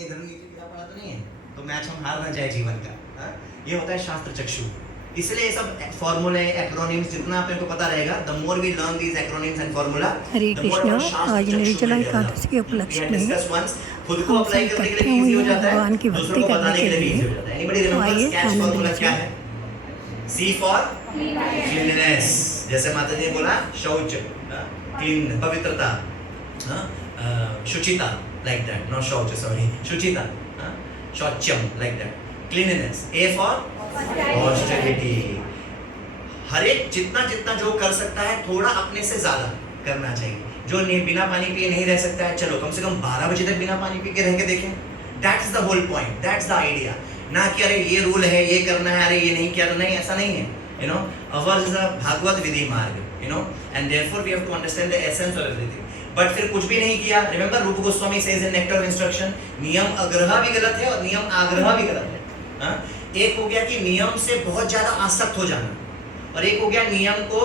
इधर नीचे गिरा पड़ा तो नहीं है, तो मैच हम हार ना जाए जीवन का। हाँ? ये होता है शास्त्र चक्षु। इसलिए ये सब फॉर्मूले एक्रोनिम्स जितना आपको पता रहेगा, the more we learn these acronyms and formula, Hare the more Krishna. our shastra आज चक्षु निर्जला will एकादशी develop। के उपलक्ष्य We had में discussed once, खुद को हम अप्लाई सब करने के इकट्ठे लिए भी हुए इजी हो हैं जाता भगवान की है, दूसरों भक्ति को करने बताने के के लिए भी इजी लिए। हो जाता है। एनीबडी तो रिमेंबर्स आइए कैच आनंद फॉर्मूला क्या लीजिए। है? सी फॉर क्लीननेस, जैसे माता जी ने बोला शौच, क्लीन, पवित्रता, शुचिता, लाइक दैट, नॉट शौच, सॉरी, शुचिता, शौचम, like that, cleanness. A for austerity, हर एक जितना जितना जो कर सकता है थोड़ा अपने से ज्यादा करना चाहिए। जो बिना पानी पिए नहीं रह सकता है, चलो कम से कम 12 बजे तक बिना पानी पी के रह के देखें। That's the whole point, that's the idea. ना कि अरे ये रूल है, ये करना है, अरे ये नहीं किया तो नहीं, ऐसा नहीं है। You know, ours is a भागवत विधि मार्ग, you know, and therefore we have to understand the essence of everything. But फिर कुछ भी नहीं किया, remember Rupa Goswami says in Nectar of Instruction, नियम अग्रह भी गलत है और नियम आग्रह भी गलत है। हाँ? एक हो गया कि नियम से बहुत ज्यादा आसक्त हो जाना, और एक हो गया नियम को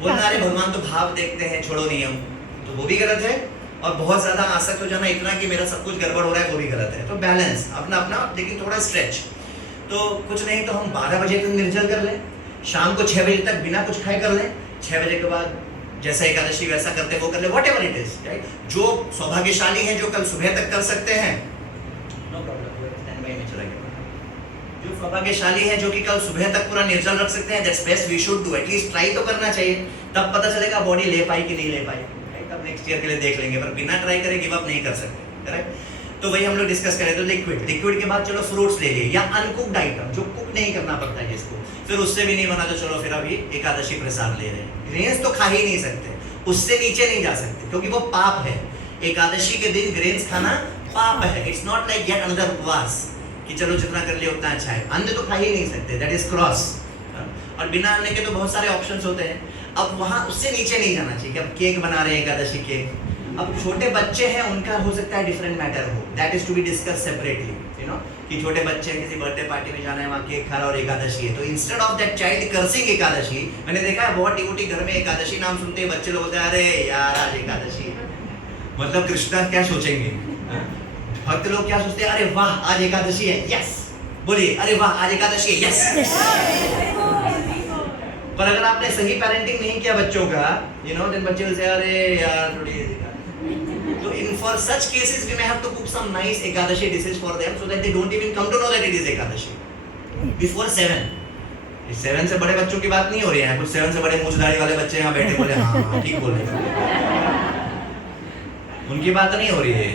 बोलना, अरे भगवान तो भाव देखते हैं, छोड़ो नियम, तो वो भी गलत है। और बहुत ज्यादा आसक्त हो जाना इतना कि मेरा सब कुछ गड़बड़ हो रहा है, वो भी गलत है। तो बैलेंस अपना अपना, लेकिन थोड़ा स्ट्रेच। तो कुछ नहीं तो हम 12 बजे तक निर्जल कर लें, शाम को 6 बजे तक बिना कुछ खाए कर लें, 6 बजे के बाद जैसा एकादशी वैसा करते वो कर ले, what ever it is, right. जो सौभाग्यशाली है जो कल सुबह तक कर सकते हैं, नो प्रॉब्लम, स्टैंड बाय में चला गया। जो सौभाग्यशाली है जो कि कल सुबह तक पूरा निर्जल रख सकते हैं, that's best, we should do, at least try तो करना चाहिए। तब पता चलेगा बॉडी ले पाई कि नहीं ले पाई, तब नेक्स्ट ईयर के लिए देख लेंगे। पर बिना ट्राई करे गिव अप नहीं कर सकते, करेक्ट। तो वही हम लोग डिस्कस करें। तो लिक्विड, लिक्विड के बाद चलो फ्रूट्स ले लिए, या अनकुक्ड आइटम जो कुक नहीं करना पड़ता है जिसको, फिर उससे भी नहीं बना तो चलो फिर अभी एकादशी प्रसाद ले रहे हैं। ग्रेन्स तो खा ही नहीं सकते, उससे नीचे नहीं जा सकते, क्योंकि वो पाप है। एकादशी के दिन ग्रेन्स खाना पाप है। It's not like get another उपवास कि चलो जितना कर लिया उतना अच्छा है। अन्न तो खा ही नहीं सकते, दैट इज क्रॉस। और बिना अन्न के तो बहुत सारे ऑप्शंस होते हैं। अब वहां उससे नीचे नहीं जाना चाहिए कि अब केक बना रहे हैं एकादशी केक। अब छोटे बच्चे हैं, उनका हो सकता है डिफरेंट मैटर हो, that is to be discuss separately, you know, कि छोटे बच्चे किसी बर्थडे पार्टी में जाना है, वहाँ केक खा रहा और एकादशी है, तो instead of that child cursing Ekadashi, मैंने देखा है बहुत डिवोटी घर में एकादशी नाम सुनते ही बच्चे लोग बोलते हैं अरे यार आज एकादशी है। मतलब कृष्णा क्या सोचेंगे, भक्त लोग क्या सोचते हैं, अरे वाह आज एकादशी है, यस बोलिए, अरे वाह आज एकादशी है, यस। पर अगर आपने सही पेरेंटिंग नहीं किया बच्चों का, यू नो, देन बच्चे will say अरे यार थोड़ी। तो in for such cases we may have to cook some nice ekadashi dishes for them so that they don't even come to know that it is ekadashi before 7. इस 7 से बड़े बच्चों की बात नहीं हो रही है, कुछ 7 से बड़े मूंछदाढ़ी वाले बच्चे यहाँ बैठे बोले हाँ ठीक बोल रहे हैं, उनकी बात नहीं हो रही है।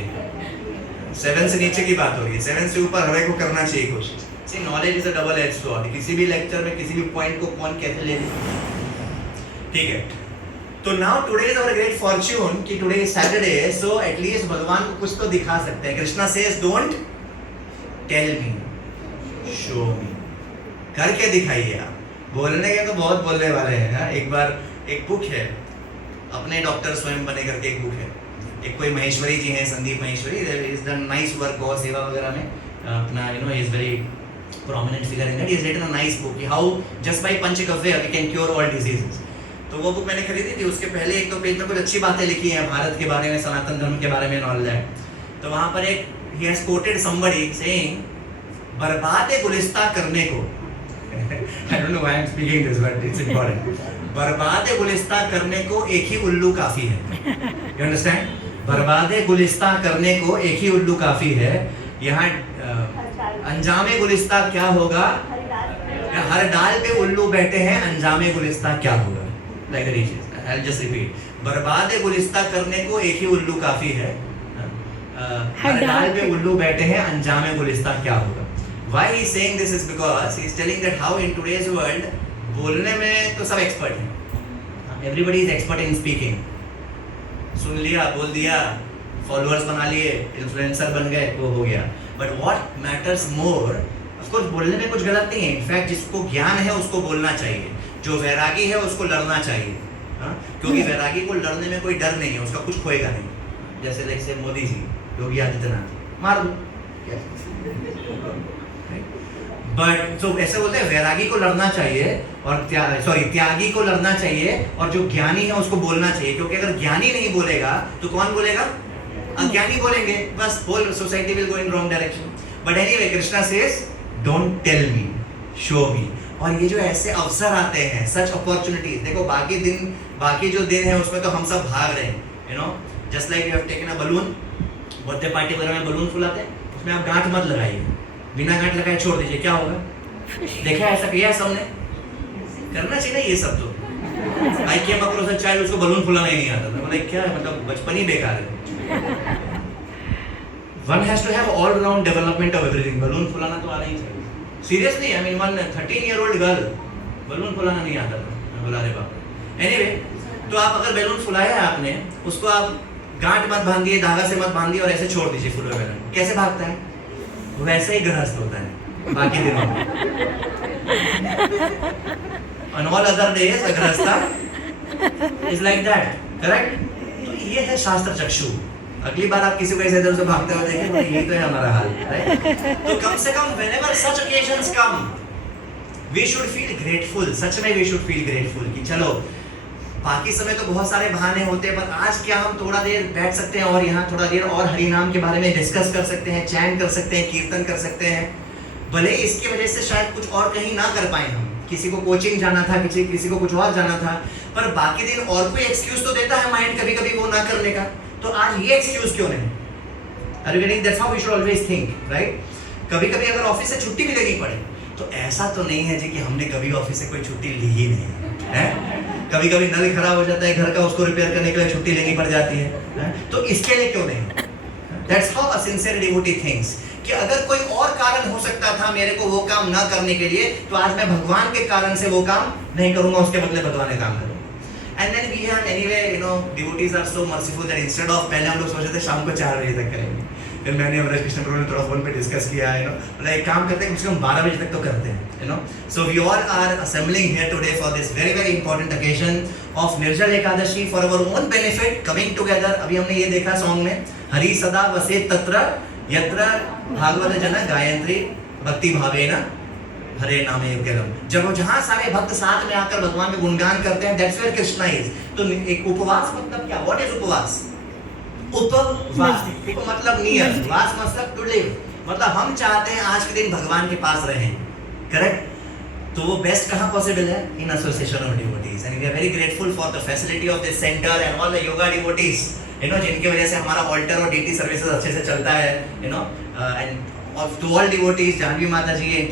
7 से नीचे की बात हो रही है, 7 से ऊपर हर एक को करना चाहिए कोशिश। See, knowledge is a double edged sword. किसी भी लेक्चर में किसी भी पॉइंट को कौन कैसे ले ले, ठीक है। तो now today is our great fortune कि today is Saturday, so at least भगवान को कुछ तो दिखा सकते हैं। Krishna says don't tell me, show me, करके दिखाइए आप। बोलने के तो बहुत बोलने वाले हैं। एक बार एक बुक है, अपने डॉक्टर स्वयं बने करके एक बुक है, एक कोई महेश्वरी जी हैं, Sandeep Maheshwari, is done nice work गौ सेवा वगैरह में अपना, you know, is very prominent figure in that. He has written a nice book, how just by Panchagavya we can cure all diseases. तो वो बुक मैंने खरीदी थी। उसके पहले एक दो पेज में कुछ अच्छी बातें लिखी हैं भारत के बारे में, सनातन धर्म के बारे में, ऑल दैट। तो वहाँ पर एक he has quoted somebody saying, बर्बाद गुलिस्ता करने को I don't know why I'm speaking this but it's important. बर्बाद गुलिस्ता करने को एक ही उल्लू काफी है। You understand? बर्बाद गुलिस्ता करने को एक ही उल्लू काफी है। यहाँ अंजामे गुलिस्ता क्या होगा, हर डाल पे उल्लू बैठे हैं, अंजामे गुलिस्ता क्या होगा। Like I'll just repeat. बर्बाद गुलिस्ता करने को एक ही उल्लू काफी है, हर डाल पे उल्लू बैठे हैं, अंजामे गुलिस्ता क्या होगा। Why he is saying this is because he is telling that how in today's world, बोलने में तो सब एक्सपर्ट हैं, everybody is expert in speaking, सुन लिया, बोल दिया, फॉलोअर्स बना लिए, इन्फ्लुएंसर बन गए, वो हो गया। But what matters more, of course बोलने में कुछ गलत नहीं है, इनफैक्ट जिसको ज्ञान है उसको बोलना चाहिए, जो वैरागी है उसको लड़ना चाहिए। हाँ? क्योंकि वैरागी को लड़ने में कोई डर नहीं है, उसका कुछ खोएगा नहीं। जैसे लाइक से मोदी जी, योगी आदित्यनाथ, मार दो। बट तो ऐसे बोलते हैं वैरागी को लड़ना चाहिए और त्यागी को लड़ना चाहिए, और जो ज्ञानी है उसको बोलना चाहिए, क्योंकि अगर ज्ञानी नहीं बोलेगा तो कौन बोलेगा, अज्ञानी बोलेंगे बस whole society will go in wrong direction. But anyway Krishna says don't tell me, show me. और ये जो ऐसे अवसर आते हैं, सच अपॉर्चुनिटीज, देखो बाकी जो दिन है उसमें तो हम सब भाग रहे हैं, you know, just like you have taken a balloon. Birthday party वगैरह में बलून फुलाते हैं, उसमें आप गांठ मत लगाइए, बिना गांठ लगाए छोड़ दीजिए, क्या होगा? देखा ऐसा किया है सबने? करना चाहिए ये सब. तो आई केम अक्रॉस अ चाइल्ड, उसको बलून फुलाना ही नहीं आता. मैं बोला क्या मतलब बचपन ही बेकार है. One has to have all round development of everything. Balloon फुलाना तो आना ही चाहिए. Seriously, I mean one 13-year-old girl balloon फुलाना नहीं आता था. मैं बोला अरे बाप. एनीवे, तो आप अगर बैलून फुलाया है आपने, उसको आप गांठ मत बांधिए, धागा से मत बांधिए और ऐसे छोड़ दीजिए फुले बैलून. कैसे भागता है? वैसे ही गृहस्थ होता है बाकी दिनों में. On all other days, a गृहस्थ is like that, correct? तो ये है शास्त्र चक्षु. अगली बार आप किसी को ऐसे इधर से भागते हुए देखें तो यही तो है हमारा हाल, right? तो कम से कम whenever such occasions come, we should feel grateful. सच में we should feel grateful कि चलो बाकी समय तो बहुत सारे बहाने होते हैं, पर आज क्या हम थोड़ा देर बैठ सकते हैं और यहाँ थोड़ा देर और हरि नाम के बारे में डिस्कस कर सकते हैं, चैंट कर सकते हैं, कीर्तन कर सकते हैं. भले इसकी वजह से शायद कुछ और कहीं ना कर पाए हम, किसी को कोचिंग जाना था, किसी को कुछ और जाना था, पर बाकी दिन और कोई एक्सक्यूज तो देता है माइंड कभी कभी वो ना करने का. तो आज ये एक्सक्यूज क्यों नहीं? Are you getting? That's how we should always think, right? कभी कभी अगर ऑफिस से छुट्टी भी लेनी पड़े तो ऐसा तो नहीं है जी कि हमने कभी ऑफिस से कोई छुट्टी ली ही नहीं है. कभी कभी नल खराब हो जाता है घर का, उसको रिपेयर करने के लिए छुट्टी लेनी पड़ जाती है. तो इसके लिए क्यों नहीं? That's how a sincere devotee thinks कि अगर कोई और कारण हो सकता था मेरे को वो काम ना करने के लिए, तो आज मैं भगवान के कारण से वो काम नहीं करूंगा, उसके बदले भगवान का काम करूंगा. And then we have anyway, you know, devotees are so merciful that instead of पहले हम लोग सोचे थे शाम को 4 बजे तक करेंगे, फिर मैंने अमरेश कृष्ण प्रभु ने थोड़ा फोन पे डिस्कस किया, you know, मतलब एक काम करते हैं कम से कम 12 बजे तक तो करते हैं, you know. So we all are assembling here today for this very very important occasion of निर्जल Ekadashi for our own benefit, coming together. अभी हमने ये देखा सॉन्ग में, हरि सदा वसेत तत्र यत्र भागवत जन गायत्री भक्ति भावेन हरे नामे युगलम. जब जहाँ सारे भक्त साथ में आकर भगवान का गुणगान करते हैं, that's where Krishna is. तो एक उपवास मतलब क्या? What is उपवास? उपवास मतलब नियर, वास मतलब टू लिव, मतलब हम चाहते हैं आज के दिन भगवान के पास रहें, करेक्ट? तो वो बेस्ट कहाँ पॉसिबल है? In association of devotees. And we are very grateful for the facility of this centre and all the yoga devotees, you know, जिनकी वजह से हमारा ऑल्टर और डीटी सर्विसेज अच्छे से चलता है, you know. And to all devotees, Janvi माता जी